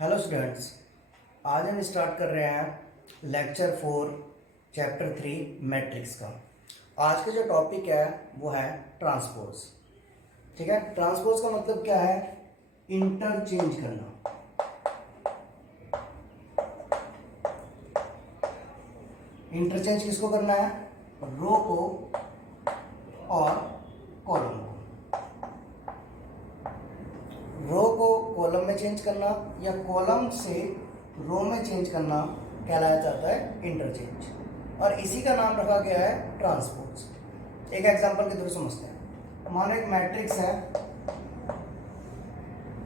Hello students, आज हम start कर रहे हैं लेक्चर 4 चैप्टर 3 मैट्रिक्स का। आज का जो टॉपिक है वो है ट्रांसपोज। ठीक है, ट्रांसपोज का मतलब क्या है? इंटरचेंज करना। इंटरचेंज किसको करना है? रो को और कॉलम को। रो को कॉलम में चेंज करना या कॉलम से रो में चेंज करना कहलाया जाता है इंटरचेंज, और इसी का नाम रखा गया है ट्रांसपोज। एक एग्जांपल के थ्रू समझते हैं। मानो एक मैट्रिक्स है,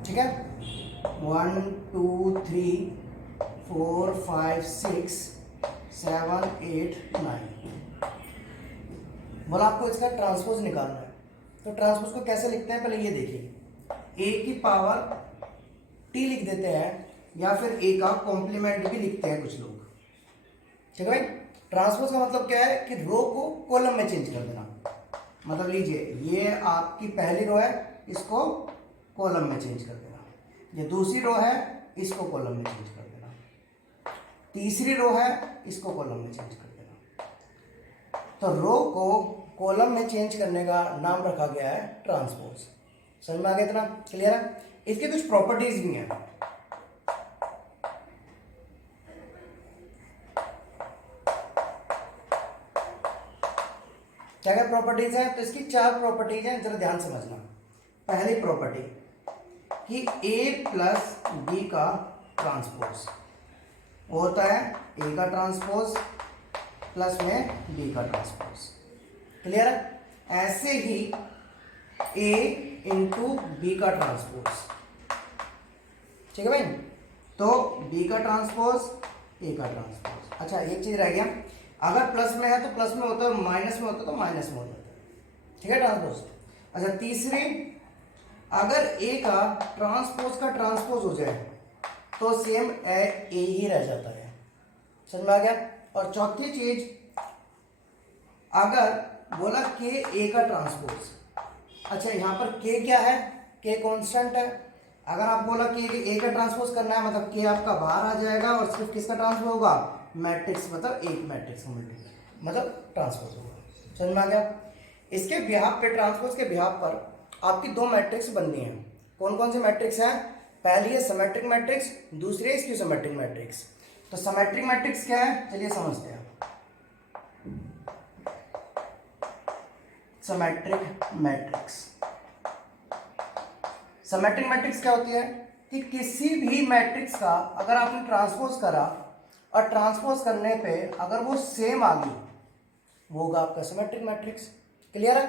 ठीक है, 1 2 3 4 5 6 7 8 9। बोला आपको इसका ट्रांसपोज निकालना है। तो ट्रांसपोज को कैसे लिखते हैं, पहले ये देखिए। ए की पावर टी लिख देते हैं या फिर ए का कॉम्प्लीमेंट भी लिखते हैं कुछ लोग। ठीक है भाई, ट्रांसपोज का मतलब क्या है कि रो को कॉलम में चेंज कर देना। मतलब लीजिए, ये आपकी पहली रो है, इसको कॉलम में चेंज कर देना। ये दूसरी रो है, इसको कॉलम में चेंज कर देना। तीसरी रो है, इसको कॉलम में चेंज कर देना। तो रो को कॉलम में चेंज करने का नाम रखा गया है ट्रांसपोज। समझ में आ गया? इतना क्लियर है? इसकी कुछ प्रॉपर्टीज भी हैं। क्या क्या प्रॉपर्टीज है? तो इसकी 4 प्रॉपर्टीज हैं, जरा ध्यान समझना। पहली प्रॉपर्टी कि ए प्लस बी का ट्रांसपोज वो होता है ए का ट्रांसपोज प्लस में बी का ट्रांसपोज। क्लियर है? ऐसे ही ए इंटू बी का ट्रांसपोज। ठीक है भाई, तो बी का ट्रांसपोज ए का ट्रांसपोज। अच्छा, एक चीज रह गया, अगर प्लस में है तो प्लस में होता है, माइनस में होता है तो माइनस में हो जाता है। ठीक है, ट्रांसपोज। अच्छा, तीसरी, अगर ए का ट्रांसपोज हो जाए तो सेम ए ही रह जाता है। समझ में आ गया? और चौथी चीज, अगर बोला के ए का ट्रांसपोज, अच्छा यहाँ पर के क्या है? के कांस्टेंट है। अगर आप बोला कि ए का ट्रांसपोज करना है, मतलब के आपका बाहर आ जाएगा और सिर्फ किसका ट्रांसपोज होगा? मैट्रिक्स, मतलब एक मैट्रिक्स का मल्टीप्लाई, मतलब ट्रांसपोज होगा। समझ में आ गया? इसके बिहाफ पे, ट्रांसपोज के बिहाफ पर आपकी 2 मैट्रिक्स बननी है। कौन कौन सी मैट्रिक्स है? पहली है सिमेट्रिक मैट्रिक्स, दूसरी है स्क्यू सिमेट्रिक मैट्रिक्स। तो सिमेट्रिक मैट्रिक्स क्या है, चलिए समझते हैं। सिमेट्रिक मैट्रिक्स, सिमेट्रिक मैट्रिक्स क्या होती है कि किसी भी मैट्रिक्स का अगर आपने ट्रांसपोज करा और ट्रांसपोज करने पे अगर वो सेम आ गई, वो होगा आपका सिमेट्रिक मैट्रिक्स। क्लियर है?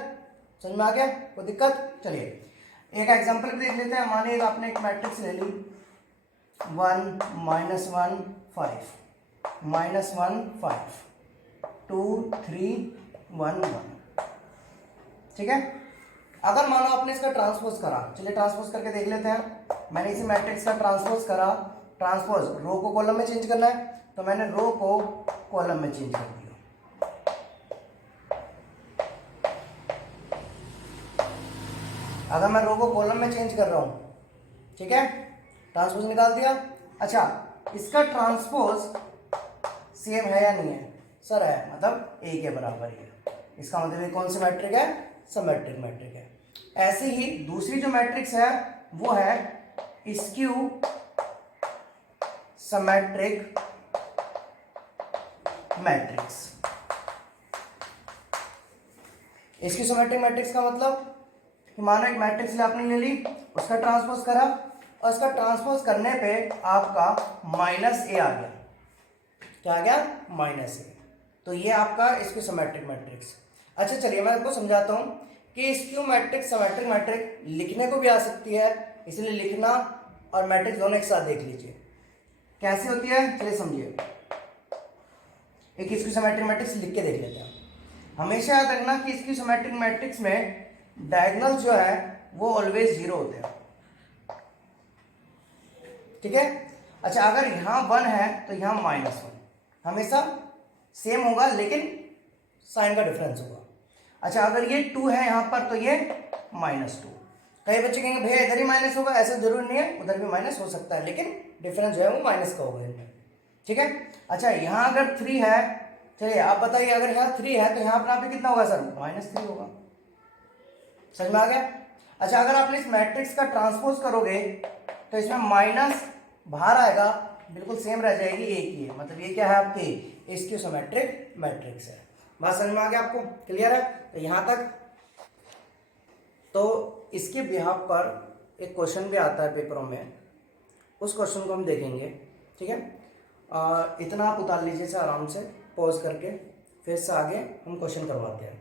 समझ में आ गया? कोई दिक्कत? चलिए एक एग्जांपल भी देख लेते हैं। मानिए आपने एक मैट्रिक्स ले ली 1 -1 5 -1 5 2 3 1 1। ठीक है, अगर मानो आपने इसका ट्रांसपोज करा, चलिए ट्रांसपोज करके देख लेते हैं। मैंने इसी मैट्रिक्स का ट्रांसपोज करा, ट्रांसपोज रो को कॉलम में चेंज करना है, तो मैंने रो को कॉलम में चेंज कर दिया। अगर मैं रो को कॉलम में चेंज कर रहा हूं, ठीक है, ट्रांसपोज निकाल दिया। अच्छा, इसका ट्रांसपोज सेम है या नहीं है? सर है, मतलब ए के बराबर ही है। इसका मतलब ये कौन सी मैट्रिक है? सिमेट्रिक मैट्रिक है। ऐसे ही दूसरी जो मैट्रिक्स है वो है skew symmetric matrix. Skew symmetric matrix का मतलब कि मानो एक मैट्रिक्स आपने ले ली, उसका ट्रांसपोज करा और उसका ट्रांसपोज करने पे आपका -a आ गया। क्या आ गया? -a। तो ये आपका स्क्यू सिमेट्रिक मैट्रिक्स। अच्छा, चलिए मैं आपको समझाता हूं कि स्क्यू मैट्रिक्स सिमेट्रिक मैट्रिक लिखने को भी आ सकती है, इसलिए लिखना और मैट्रिक्स दोनों एक साथ देख लीजिए कैसी होती है। चलिए समझिए, एक स्क्यू सिमेट्रिक मैट्रिक्स लिख के देख लेते हैं। हमेशा याद रखना कि स्क्यू सिमेट्रिक मैट्रिक्स में डायगोनल जो है वो ऑलवेज 0 होते हैं। ठीक है? अच्छा, अगर यहां 1 है तो यहां -1 हमेशा सेम होगा, लेकिन साइन का डिफरेंस होगा। अच्छा, अगर ये 2 है यहां पर तो ये -2। कई बच्चे कहेंगे भैया इधर ही माइनस होगा, ऐसा जरूरी नहीं है, उधर भी माइनस हो सकता है, लेकिन डिफरेंस जो है वो माइनस का होगा इनमें, ठीक है। अच्छा यहाँ अगर 3 है, चलिए आप बताइए, अगर यहाँ 3 है तो यहाँ पर कितना होगा सर, -3 होगा। समझ में आ गया। अच्छा अगर आपने इस मैट्रिक्स का ट्रांसपोज करोगे तो इसमें माइनस बाहर आएगा, बिल्कुल सेम रह जाएगी, एक ही है, मतलब ये क्या है आपकी स्क्यूसिमेट्रिक मैट्रिक्स है। बात समझ में आ गया आपको, क्लियर है। तो यहाँ तक। तो इसके बिहाफ पर एक क्वेश्चन भी आता है पेपरों में, उस क्वेश्चन को हम देखेंगे, ठीक है। इतना आप उतार लीजिए से आराम से पॉज करके, फिर से आगे हम क्वेश्चन करवाते हैं।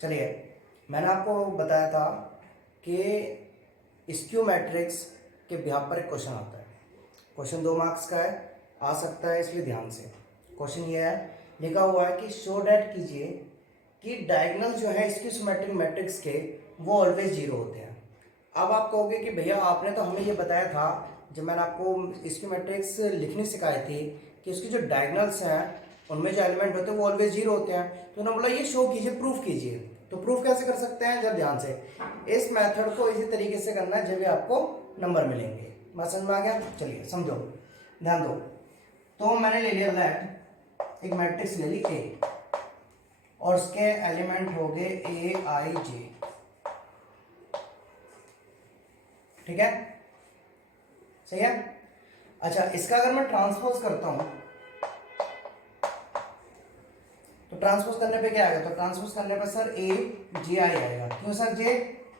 चलिए मैंने आपको बताया था कि स्क्यू मैट्रिक्स के बिहाफ पर एक क्वेश्चन आता है। क्वेश्चन 2 मार्क्स का है, आ सकता है, इसलिए ध्यान से। क्वेश्चन ये है, लिखा हुआ है कि शो डैट कीजिए कि डायगोनल जो है स्क्यू सिमेट्रिक मैट्रिक्स के वो ऑलवेज 0 होते हैं। अब आप कहोगे कि भैया आपने तो हमें ये बताया था जब मैंने आपको स्क्यू मैट्रिक्स लिखनी सिखाई थी कि उसकी जो डायगोनल्स हैं उनमें जो एलिमेंट होते हैं वो ऑलवेज 0 होते हैं। तो उन्होंने बोला ये शो कीजिए, प्रूफ कीजिए। तो प्रूफ कैसे कर सकते हैं, जब ध्यान से इस मेथड को इसी तरीके से करना है, जब भी आपको नंबर मिलेंगे। बात समझ में आ गया। चलिए समझो, ध्यान दो। तो मैंने ले लिया लेट एक मैट्रिक्स ले ली ए और उसके एलिमेंट हो गए ए आई जे, ठीक है, सही है। अच्छा इसका अगर मैं ट्रांसपोज करता हूं तो ट्रांसपोज करने पे क्या आएगा, तो ट्रांसपोज करने पे सर ए जे आई आएगा। क्यों सर जे,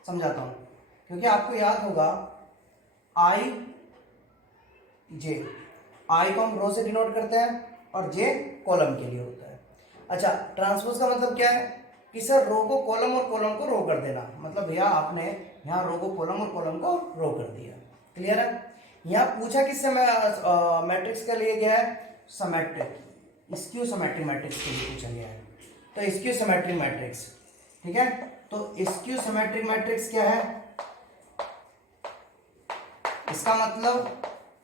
समझाता हूं। क्योंकि आपको याद होगा आई जे, आई को हम रो से डिनोट करते हैं और जे कॉलम के लिए होता है। अच्छा ट्रांसपोज का मतलब क्या है कि सर रो को कॉलम और कॉलम को रो कर देना, मतलब भैया आपने यहाँ रो को कॉलम और कॉलम को रो कर दिया, क्लियर है। यहाँ पूछा किससे मैट्रिक्स के लिए गया है, सिमेट्रिक, स्क्यू सिमेट्रिक मैट्रिक्स के लिए पूछा गया है। तो स्क्यू सिमेट्रिक मैट्रिक्स, ठीक है। तो स्क्यू सिमेट्रिक मैट्रिक्स क्या है, इसका मतलब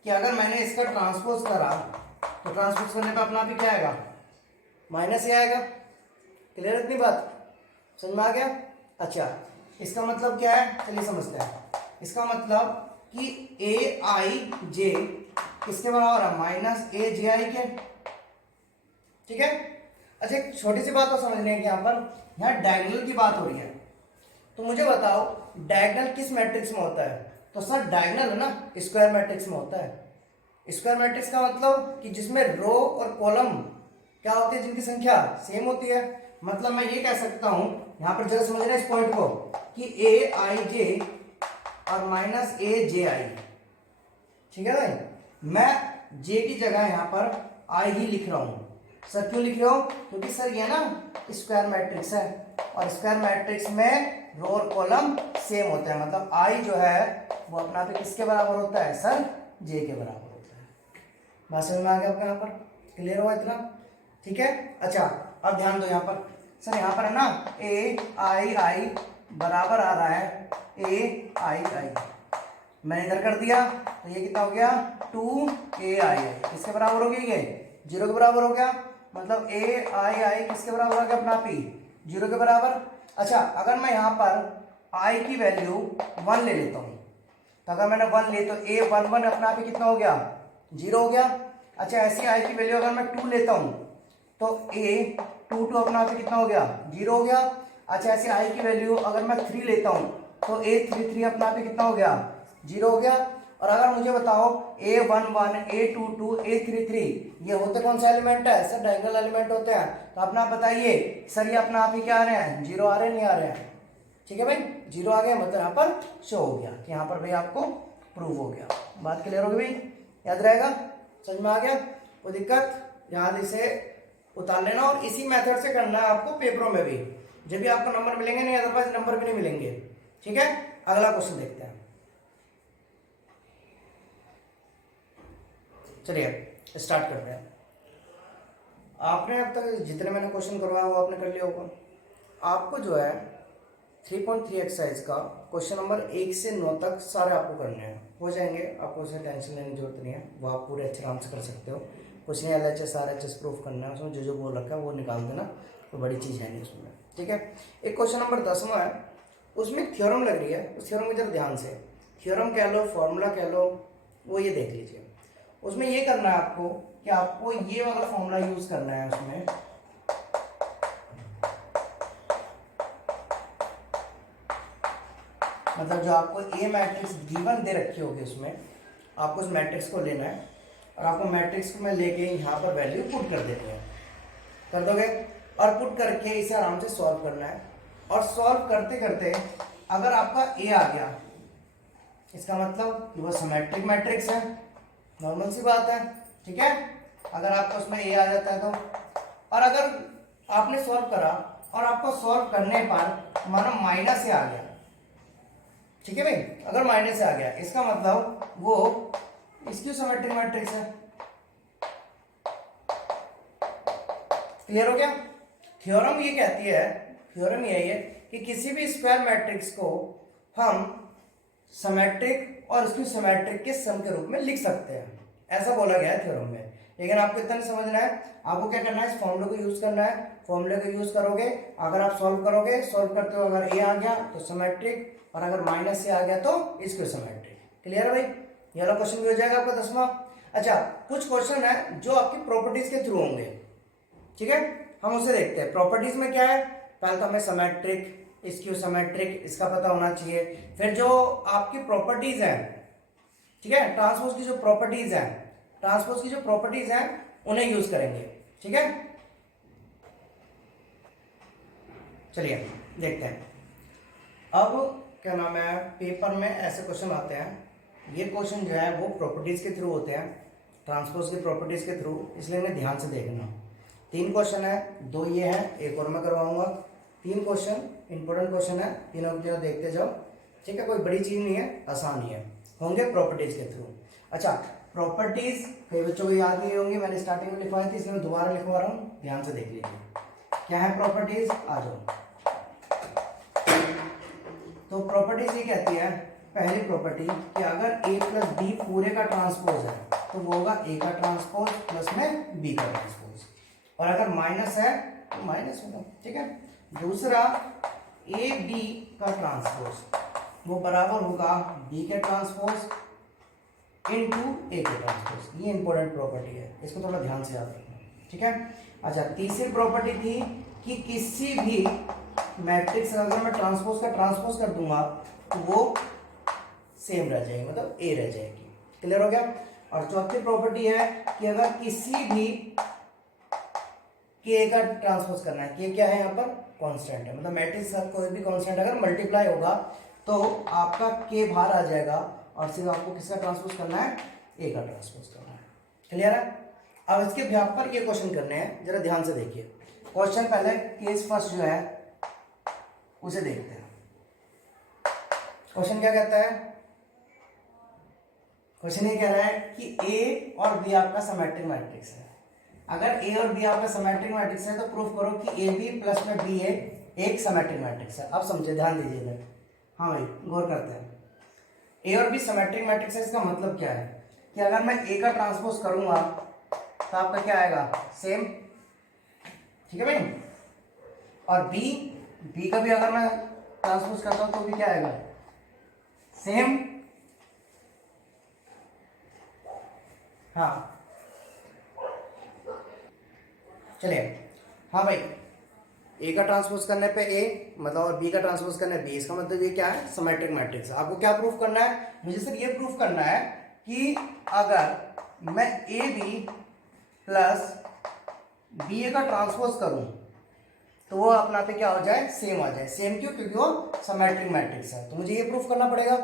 कि अगर मैंने इसका ट्रांसपोज करा तो ट्रांसपोज करने पे अपना भी क्या आएगा, माइनस ही आएगा। क्लियर इतनी बात, समझ में आ गया। अच्छा इसका मतलब क्या है, चलिए समझते हैं। इसका मतलब कि ए आई जे किसके बराबर है, -a जे आई के, ठीक है। अच्छा एक छोटी सी बात और समझने की, यहाँ पर यहाँ डायगोनल की बात हो रही है। तो मुझे बताओ डायगोनल किस मैट्रिक्स में होता है, तो सर डायगोनल है ना स्क्वायर मैट्रिक्स में होता है। स्क्वायर मैट्रिक्स का मतलब कि जिसमें रो और कॉलम क्या होती है, जिनकी संख्या सेम होती है। मतलब मैं ये कह सकता हूं, यहां पर जरा समझना इस पॉइंट को, कि ए आई जे और -a जे आई, ठीक है भाई। मैं जे की जगह यहां पर आई ही लिख रहा हूं। सर क्यों लिख रहा हूं, क्योंकि सर ये ना स्क्वायर मैट्रिक्स है और स्क्वायर मैट्रिक्स में रो और कॉलम सेम होते हैं, मतलब आई जो है वो अपना पे किसके बराबर होता है, सर जे के बराबर होता है। बात समझ में आ गया आपको, यहाँ पर क्लियर हुआ इतना, ठीक है। अच्छा अब ध्यान दो, यहाँ पर सर यहाँ पर है ना ए आई आई बराबर आ रहा है ए आई आई, मैंने इधर कर दिया तो ये कितना हो गया 2a आई आई, किसके बराबर हो गया, ये 0 के बराबर हो गया। मतलब ए आई आई किसके बराबर हो गया, अपना पी 0 के बराबर। अच्छा अगर मैं यहाँ पर i की वैल्यू 1 ले लेता हूँ, तो अगर मैंने 1 ले तो a 1 1 अपना आप ही कितना हो गया, 0 हो गया। अच्छा ऐसी i की वैल्यू अगर मैं 2 लेता हूँ तो a 2 2 अपना आप ही कितना हो गया, 0 हो गया। अच्छा ऐसे i की वैल्यू अगर मैं 3 लेता हूँ तो a 3 3 अपना आप ही कितना हो गया, 0 हो गया। और अगर मुझे बताओ a 1 1 a 2 2 a 3 3 ये होते कौन सा एलिमेंट है, सर डायगोनल एलिमेंट होते हैं। तो अपना आप बताइए सर ये अपना आप ही क्या आ रहे हैं, 0 आ रहे हैं, नहीं आ रहे हैं, ठीक है भाई 0 आ गया, मतलब यहाँ पर शो हो गया कि यहाँ पर भाई आपको प्रूव हो गया। बात क्लियर होगी भाई, याद रहेगा, समझ में आ गया। वो दिक्कत याद इसे उतार लेना और इसी मेथड से करना है आपको पेपरों में भी, जब भी आपको नंबर मिलेंगे, नहीं अदरवाइज नंबर भी नहीं मिलेंगे, ठीक है। अगला क्वेश्चन देखते हैं, चलिए स्टार्ट करते हैं। आपने अब तक जितने मैंने क्वेश्चन करवाया वो आपने कर लिया होगा। आपको जो है 3.3 एक्सरसाइज का क्वेश्चन नंबर 1 से 9 तक सारे आपको करने हैं, हो जाएंगे, आपको उसे टेंशन लेने की जरूरत नहीं है, वो आप पूरे अच्छे काम से कर सकते हो। कुछ नहीं LHS RHS प्रूफ करना है, उसमें जो जो बोल रखा है वो निकाल देना, तो बड़ी चीज़ है नहीं उसमें, ठीक है। एक क्वेश्चन नंबर 10वां है, उसमें थ्योरम लग रही है, उस थ्योरम को जरा ध्यान से, थ्योरम कह लो, फॉर्मूला कह लो, वो ये देख लीजिए। उसमें ये करना है आपको कि आपको ये वाला फॉर्मूला यूज करना है उसमें। मतलब जो आपको ए मैट्रिक्स गिवन दे रखी होगी उसमें आपको उस मैट्रिक्स को लेना है और आपको मैट्रिक्स को मैं लेके यहाँ पर वैल्यू पुट कर देनी है। कर दोगे और पुट करके इसे आराम से सॉल्व करना है। और सॉल्व करते करते अगर आपका ए आ गया, इसका मतलब वो सिमेट्रिक मैट्रिक्स है, नॉर्मल सी बात है, ठीक है। अगर आपका उसमें ए आ जाता है तो, और अगर आपने सॉल्व करा और आपको सॉल्व करने पर मानो माइनस ए आ गया, ठीक है भाई, अगर माइनस से आ गया इसका मतलब वो इसकी सिमेट्रिक मैट्रिक्स है। क्लियर हो गया? थ्योरम ये कहती है, थ्योरम यही है कि किसी भी स्क्वायर मैट्रिक्स को हम सिमेट्रिक और इसकी सिमेट्रिक के सम के रूप में लिख सकते हैं, ऐसा बोला गया है थ्योरम में। लेकिन आपको इतना नहीं समझना है, आपको क्या करना है, इस फॉर्मूले को यूज करना है। फॉर्मूले को यूज करोगे, अगर आप सॉल्व करोगे, सॉल्व करते हो अगर ए आ गया तो सिमेट्रिक, और अगर माइनस से आ गया तो इसको सिमेट्रिक। क्लियर है भाई? ये वाला क्वेश्चन भी हो जाएगा आपका 10वां। अच्छा, कुछ क्वेश्चन है जो आपकी प्रॉपर्टीज के थ्रू होंगे, ठीक है, हम उसे देखते हैं। प्रॉपर्टीज में क्या है, पहले तो हमें सिमेट्रिक, इसकी सिमेट्रिक, इसका पता होना चाहिए। फिर जो आपकी प्रॉपर्टीज हैं, ठीक है, ट्रांसपोज की जो प्रॉपर्टीज हैं, ट्रांसपोज की जो प्रॉपर्टीज हैं उन्हें यूज करेंगे, ठीक है। चलिए देखते हैं। अब क्या नाम है, पेपर में ऐसे क्वेश्चन आते हैं, ये क्वेश्चन जो है वो प्रॉपर्टीज के थ्रू होते हैं, ट्रांसपोज की प्रॉपर्टीज के थ्रू, इसलिए इन्हें ध्यान से देखना। 3 क्वेश्चन है, 2 ये है, एक और मैं करवाऊंगा। 3 क्वेश्चन इंपॉर्टेंट क्वेश्चन है, तीनों को देखते जाओ, ठीक है, कोई बड़ी चीज नहीं है, आसान ही है, होंगे प्रॉपर्टीज के थ्रू। अच्छा, प्रॉपर्टीज कई बच्चों को याद नहीं होंगी, मैंने स्टार्टिंग में लिखवाई थी, इसलिए मैं दोबारा लिखवा रहा हूँ, ध्यान से देख लीजिए क्या है प्रॉपर्टीज। आ जाओ। तो प्रॉपर्टीज ये कहती है, पहली प्रॉपर्टी कि अगर a प्लस बी पूरे का ट्रांसपोज है तो वो होगा a का ट्रांसपोज प्लस में b का ट्रांसपोज, और अगर माइनस है तो माइनस होगा, ठीक है। दूसरा, a b का ट्रांसपोज वो बराबर होगा b के ट्रांसपोज इनटू a के ट्रांसपोज। ये इंपॉर्टेंट प्रॉपर्टी है, इसको थोड़ा ध्यान से याद रखना, ठीक है। अच्छा, तीसरी प्रॉपर्टी थी कि किसी भी मैट्रिक्स अगर मैं ट्रांसपोज का ट्रांसपोज कर दूंगा तो वो सेम रह जाएगी, मतलब ए रह जाएगी। क्लियर हो गया? और चौथी प्रॉपर्टी है कि अगर किसी भी के का ट्रांसपोज करना है, के क्या है यहाँ पर, कांस्टेंट है, मतलब मैट्रिक्स का कोई भी कांस्टेंट अगर मल्टीप्लाई होगा तो आपका के बाहर आ जाएगा, और सिर्फ आपको किसका ट्रांसपोज करना है, ए का ट्रांसपोज करना है। क्लियर है? अब इसके व्याप पर ये क्वेश्चन करने हैं, जरा ध्यान से देखिए। क्वेश्चन पहले केस फर्स्ट जो है उसे देखते हैं। क्वेश्चन क्या कहता है, क्वेश्चन ये कह रहा है कि ए और बी आपका सिमेट्रिक मैट्रिक्स है। अगर ए और बी आपका सिमेट्रिक मैट्रिक्स है तो प्रूफ करो कि ए बी प्लस में बी ए एक सिमेट्रिक मैट्रिक्स है। अब समझे, ध्यान दीजिए इधर। हाँ भाई, गौर करते हैं। ए और बी सिमेट्रिक मैट्रिक्स है, इसका मतलब क्या है कि अगर मैं ए का ट्रांसपोज करूंगा तो आपका क्या आएगा, सेम, ठीक है भाई। और बी का भी अगर मैं ट्रांसपोज करता हूं तो भी क्या आएगा, सेम। हाँ चलिए, हाँ भाई, ए का ट्रांसपोज करने पे ए मतलब, और बी का ट्रांसपोज करने पे बी, इसका मतलब ये क्या है, सिमेट्रिक मैट्रिक्स। आपको क्या प्रूफ करना है, मुझे सिर्फ ये प्रूफ करना है कि अगर मैं ए बी प्लस बी ए का ट्रांसपोज करूं तो वो अपना पे क्या हो जाए, सेम आ जाए। सेम क्यों, क्योंकि वो सिमेट्रिक मैट्रिक्स है। तो मुझे ये प्रूफ करना पड़ेगा।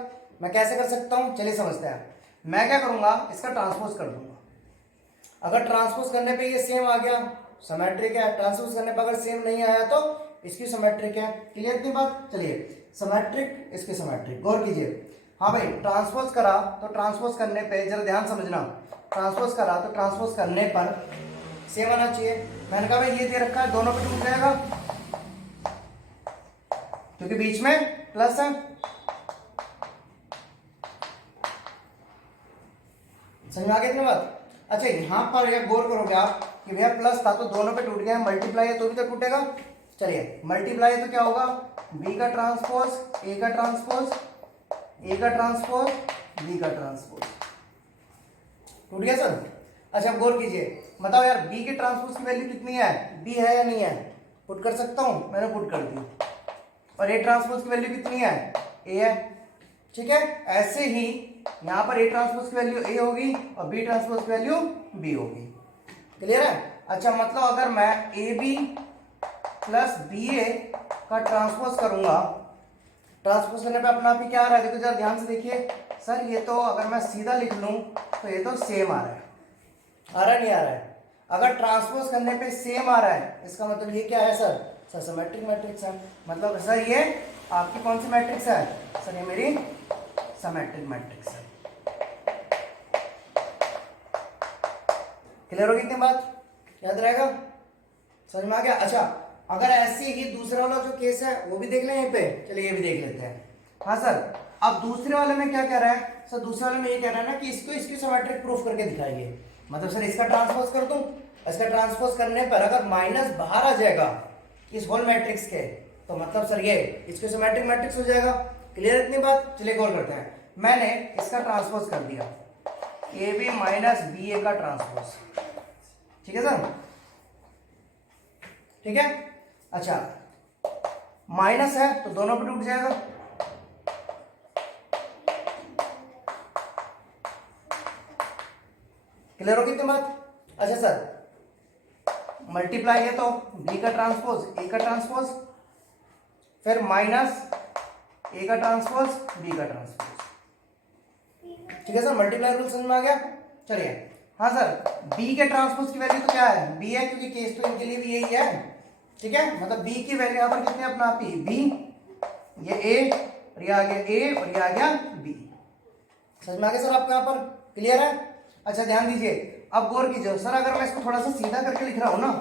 मैं कैसे कर सकता हूं, चलिए समझते हैं। मैं क्या करूंगा, इसका ट्रांसपोज कर दूंगा। अगर ट्रांसपोज करने पे ये सेम आ गया, सिमेट्रिक है। ट्रांसपोज करने पर अगर सेम नहीं आया तो इसकी सिमेट्रिक है। क्लियर इतनी बात? चलिए, सिमेट्रिक इसकी सिमेट्रिक, गौर कीजिए। हाँ भाई, ट्रांसपोज करा तो ट्रांसपोज करने पे जरा ध्यान समझना, ट्रांसपोज करा तो ट्रांसपोज करने पर सेम आना चाहिए। मैंने कहा भाई ये दे रखा है, दोनों पे टूट जाएगा क्योंकि बीच में प्लस है। समझ में आ गया इतनी बात? अच्छा, यहां पर ये गौर करोगे आप कि भैया प्लस था तो दोनों पे टूट गया, मल्टीप्लाई है तो भी तो टूटेगा। चलिए, मल्टीप्लाई तो क्या होगा, बी का ट्रांसपोज ए का ट्रांसपोज ए का ट्रांसपोज बी का ट्रांसपोज। टूट गया सर। अच्छा गौर कीजिए, बताओ यार बी के ट्रांसपोज की वैल्यू कितनी है, बी है या नहीं है? पुट कर सकता हूं, मैंने पुट कर दी। और ए ट्रांसपोज की वैल्यू कितनी है, ए है। ठीक है, ऐसे ही यहां पर ए ट्रांसपोज की वैल्यू ए होगी और बी ट्रांसपोज की वैल्यू बी होगी। क्लियर है? अच्छा मतलब अगर मैं ए बी प्लस बी ए का ट्रांसपोज करूंगा, ट्रांसपोज करने पे अपना आप ही क्या आ रहा है, देखो जरा ध्यान से देखिए सर, ये तो अगर मैं सीधा लिख लूं तो ये तो सेम आ रहा है, आ रहा नहीं आ रहा है? अगर ट्रांसपोज करने पे सेम आ रहा है इसका मतलब ये क्या है सर, सर सिमेट्रिक मैट्रिक्स है। मतलब सर ये आपकी कौन सी मैट्रिक्स है, सर ये मेरी सिमेट्रिक मैट्रिक्स है। क्लियर होगी इतनी बात, याद रहेगा, समझ में आ गया? अच्छा अगर ऐसे ही दूसरा वाला जो केस है वो भी देख लें यहीं पे, चलिए ये भी देख लेते हैं। हाँ सर, अब दूसरे वाले में क्या कह रहा है सर, दूसरे वाले में ये कह रहा है ना कि इसको इसकी सिमेट्रिक प्रूफ करके दिखाइए। मतलब सर इसका ट्रांसपोज कर दूं, इसका ट्रांसपोज करने पर अगर माइनस बाहर आ जाएगा इस होल मैट्रिक्स के, तो मतलब सर ये इसके सिमेट्रिक मैट्रिक्स हो जाएगा। क्लियर इतनी बात? चलिए गौर करते हैं। मैंने इसका ट्रांसपोज कर दिया, ए बी माइनस बी ए का ट्रांसपोज, ठीक है सर, ठीक है। अच्छा माइनस है तो दोनों पे टूट जाएगा, क्लियर हो कितनी बात? अच्छा सर मल्टीप्लाई है तो बी का ट्रांसपोज ए का ट्रांसपोज, फिर माइनस ए का ट्रांसपोज बी का ट्रांसपोज, ठीक है सर। मल्टीप्लाई रूल समझ में आ गया? चलिए हाँ सर, बी के ट्रांसपोज की वैल्यू तो क्या है, बी है, क्योंकि केस तो इनके लिए भी यही है, ठीक है। मतलब बी की वैल्यू यहाँ पर कितने अपना आप ही, बी, ये ए और ये आ गया ए और ये आ गया बी। समझ में आ गया सर आपको यहाँ पर? क्लियर है? अच्छा ध्यान दीजिए, अब गौर कीजिए सर, अगर मैं इसको थोड़ा सा सीधा करके लिख रहा हूं ना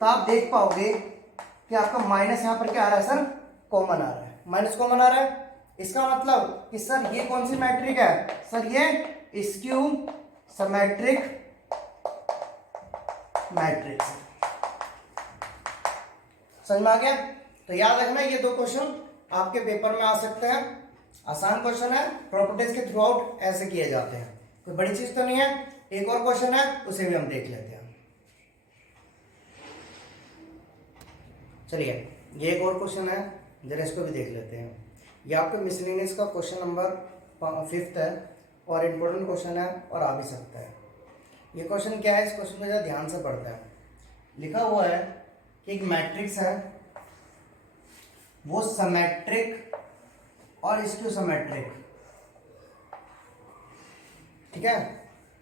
तो आप देख पाओगे कि आपका माइनस यहाँ पर क्या आ रहा है सर, कॉमन आ रहा है, माइनस कॉमन आ रहा है। इसका मतलब कि सर ये कौन सी मैट्रिक है, सर ये स्क्यू सिमेट्रिक मैट्रिक्स। समझ में आ गया? तो याद रखना ये दो क्वेश्चन आपके पेपर में आ सकते हैं, आसान क्वेश्चन है, प्रॉपर्टीज के थ्रू आउट ऐसे किए जाते हैं, कोई बड़ी चीज तो नहीं है। एक और क्वेश्चन है उसे भी हम देख लेते हैं। चलिए ये एक और क्वेश्चन है, जरा इसको भी देख लेते हैं। ये आपके मिसलेनियस का क्वेश्चन नंबर 5 है और इम्पोर्टेंट क्वेश्चन है और आ भी सकता है। ये क्वेश्चन क्या है, इस क्वेश्चन को जरा ध्यान से पढ़ते हैं। लिखा हुआ है कि एक मैट्रिक्स है, वो सिमेट्रिक और स्क्यू सिमेट्रिक, ठीक है,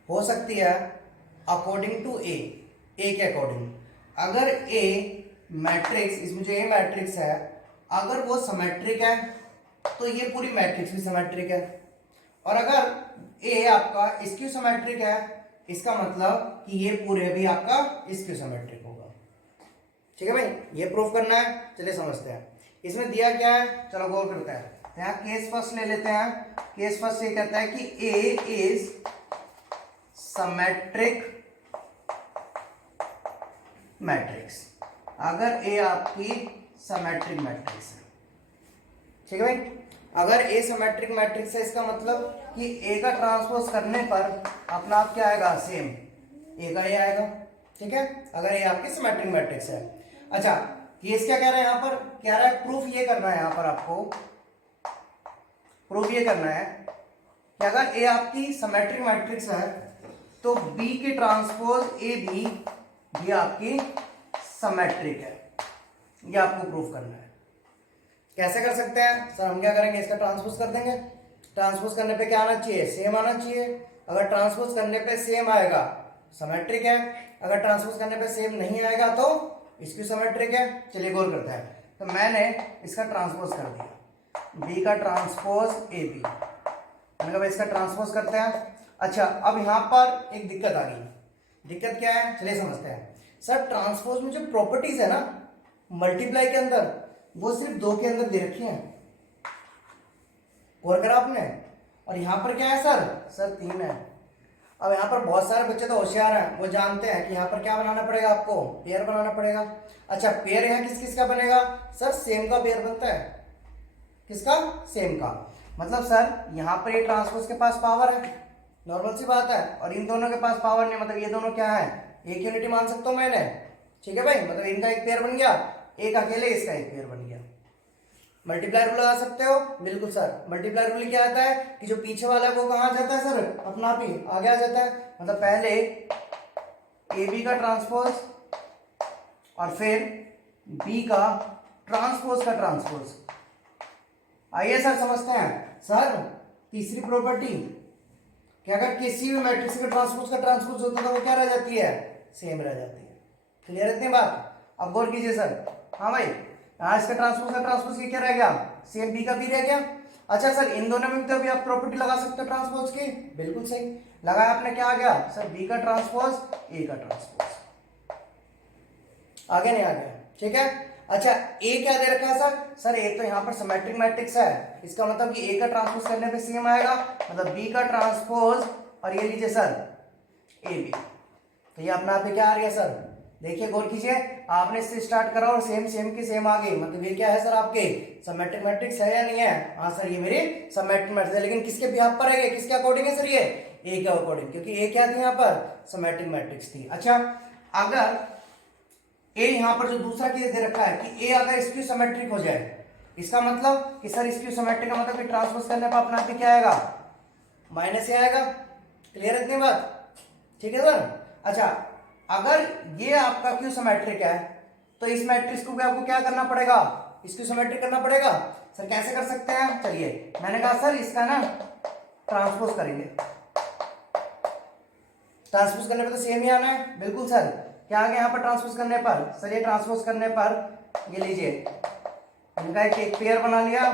हो सकती है अकॉर्डिंग टू ए के अकॉर्डिंग। अगर ए मैट्रिक्स, इसमें जो ए मैट्रिक्स है अगर वो सिमेट्रिक है तो ये पूरी मैट्रिक्स भी सिमेट्रिक है, और अगर ए आपका स्क्यू सिमेट्रिक है इसका मतलब कि ये पूरे भी आपका स्क्यू सिमेट्रिक होगा। ठीक है भाई, ये प्रूफ करना है। चलिए समझते हैं इसमें दिया क्या है, चलो गौर करते हैं। यहाँ केस फर्स्ट ले लेते हैं। केस फर्स्ट ये कहता है कि ए इज सिमेट्रिक मैट्रिक्स, अगर ए आपकी सिमेट्रिक मैट्रिक्स है, ठीक है भाई। अगर ए सिमेट्रिक मैट्रिक्स है इसका मतलब कि ए का ट्रांसपोज करने पर अपना आप क्या आएगा, सेम ए का ए आएगा, ठीक है, अगर ए आपकी सिमेट्रिक मैट्रिक्स है। अच्छा केस क्या कह रहा है यहाँ पर, कह रहा है प्रूफ ये करना है, यहाँ पर आपको प्रूफ ये करना है कि अगर ए आपकी सिमेट्रिक मैट्रिक्स है तो बी के ट्रांसपोज ए भी आपकी सिमेट्रिक है, ये आपको प्रूफ करना है। कैसे कर सकते हैं सर, हम क्या करेंगे, इसका ट्रांसपोज कर देंगे। ट्रांसपोज करने पे क्या आना चाहिए, सेम आना चाहिए। अगर ट्रांसपोज करने पे सेम आएगा सिमेट्रिक है, अगर ट्रांसपोज करने पे सेम नहीं आएगा तो इसकी सिमेट्रिक है। चलिए गौर करते हैं। तो मैंने इसका ट्रांसपोज कर दिया, बी का ट्रांसपोज ए बी, मैंने कहा इसका ट्रांसपोज करते हैं। अच्छा अब यहाँ पर एक दिक्कत आ गई। दिक्कत क्या है, चलिए समझते हैं। सर ट्रांसपोज में जो प्रॉपर्टीज है ना मल्टीप्लाई के अंदर, वो सिर्फ 2 के अंदर दे रखी हैं, गौर करा आपने। और यहाँ पर क्या है सर 3 है। अब यहाँ पर बहुत सारे बच्चे तो होशियार हैं, वो जानते हैं कि यहाँ पर क्या बनाना पड़ेगा, आपको पेयर बनाना पड़ेगा। अच्छा पेयर यहाँ किस किस का बनेगा, सर सेम का पेयर बनता है, किसका, सेम का। मतलब सर यहाँ पर ये ट्रांसपोज के पास पावर है, नॉर्मल सी बात है, और इन दोनों के पास पावर नहीं, मतलब ये दोनों क्या है, एक यूनिटी मान सकता हूँ मैंने, ठीक है भाई, मतलब इनका एक पेयर बन गया, एक अकेले इसका एक पेयर बन गया। मल्टीप्लाई रूल लगा सकते हो, बिल्कुल सर। मल्टीप्लाई रूल क्या आता है कि जो पीछे वाला है वो कहाँ आ जाता है सर, अपना आप ही आगे आ जाता है, मतलब पहले ए बी का ट्रांसपोज और फिर बी का ट्रांसपोज का ट्रांसपोज। आइए सर समझते हैं। सर तीसरी प्रॉपर्टी क्या, अगर किसी भी मैट्रिक्स का ट्रांसपोज होता है तो वो क्या रह जाती है, सेम रह जाती है। क्लियर है इतनी बात? अब गौर कीजिए सर। हाँ भाई, यहाँ इसका ट्रांसपोज ये क्या रह गया, सेम बी का बी रह गया। अच्छा सर इन दोनों में भी तो अभी आप प्रॉपर्टी लगा सकते हो ट्रांसपोज की, बिल्कुल सही लगाया आपने, क्या आ गया सर, बी का ट्रांसपोज ए का ट्रांसपोज, आगे नहीं आ गया, ठीक है। अच्छा ए क्या दे रखा है सर, सर ए तो यहाँ पर सिमेट्रिक मैट्रिक्स है, इसका मतलब कि ए का ट्रांसपोज करने पे सेम आएगा, मतलब बी का ट्रांसपोज और ये लीजिए सर ए बी, तो ये अपना आप क्या आ गया सर, देखिए गौर कीजिए, आपने इससे स्टार्ट करा और सेम सेम के सेम आ गए, मतलब ये क्या है सर आपके सिमेट्रिक मैट्रिक्स है या नहीं है? हाँ सर ये मेरी सिमेट्रिक मैट्रिक्स है, लेकिन किसके बिहाफ पर है, किसके अकॉर्डिंग है सर, ये ए के अकॉर्डिंग, क्योंकि ए क्या थी यहाँ पर, सिमेट्रिक मैट्रिक्स थी। अच्छा अगर ए यहाँ पर जो दूसरा केस दे रखा है कि ए अगर स्क्यू सिमेट्रिक हो जाए, इसका मतलब कि सर स्क्यू सिमेट्रिक का मतलब कि ट्रांसपोज करने पर अपना क्या आएगा, माइनस ए आएगा। क्लियर है इतनी बात? ठीक है सर। अच्छा अगर ये आपका क्यू सिमेट्रिक है तो इस मैट्रिक्स को भी आपको क्या करना पड़ेगा, इसको सिमेट्रिक करना पड़ेगा। सर कैसे कर सकते हैं, चलिए मैंने कहा सर इसका ना ट्रांसपोज करेंगे, ट्रांसपोज करने पर तो सेम ही आना है, बिल्कुल सर। क्या आ गया यहाँ पर ट्रांसपोज करने पर, सर ये ट्रांसपोज करने पर ये लीजिए इनका एक पेयर बना लिया,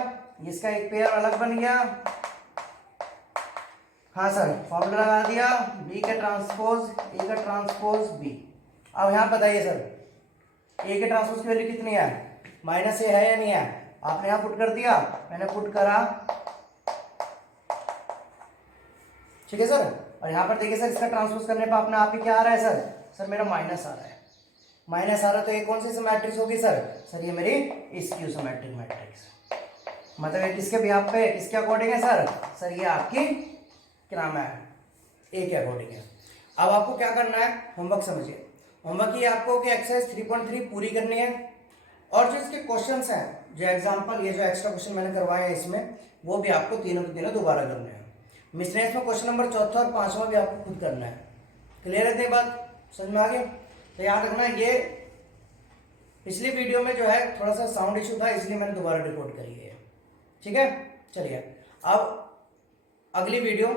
इसका एक पेयर अलग बन गया, हाँ सर फॉर्मूला लगा दिया, बी का ट्रांसपोज ए का ट्रांसपोज बी। अब यहाँ बताइए सर ए के ट्रांसपोज की वैल्यू कितनी है, माइनस ए है या नहीं है, आपने यहाँ पुट कर दिया, मैंने पुट करा, ठीक है सर। और यहाँ पर देखिए सर इसका ट्रांसपोज करने पर अपने आप ही क्या आ रहा है सर, सर मेरा माइनस आ रहा है, माइनस आ रहा है, तो ये कौन सी मैट्रिक्स होगी सर, सर ये मेरी स्क्यू सिमेट्रिक मैट्रिक्स, मतलब ये किसके बिहाफ पे, किसके अकॉर्डिंग है सर, सर ये आपकी क्या नाम है, ए के अकॉर्डिंग है। अब आपको क्या करना है, होमवर्क समझिए, होमवर्क ये आपको कि एक्सरसाइज 3.3 पूरी करनी है, और जो इसके क्वेश्चंस हैं, जो एग्जांपल ये जो एक्स्ट्रा क्वेश्चन मैंने करवाए हैं इसमें, वो भी आपको तीनों के तीनों दोबारा करने हैं। मिसनेस में क्वेश्चन नंबर 4 और 5वां भी आपको खुद करना है। क्लियर है इतनी बात, समझ में आ गया? तो याद रखना ये पिछली वीडियो में जो है थोड़ा सा साउंड इशू था, इसलिए मैंने दोबारा रिकॉर्ड करी है, ठीक है। चलिए अब अगली वीडियो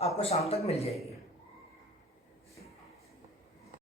आपको शाम तक मिल जाएगी।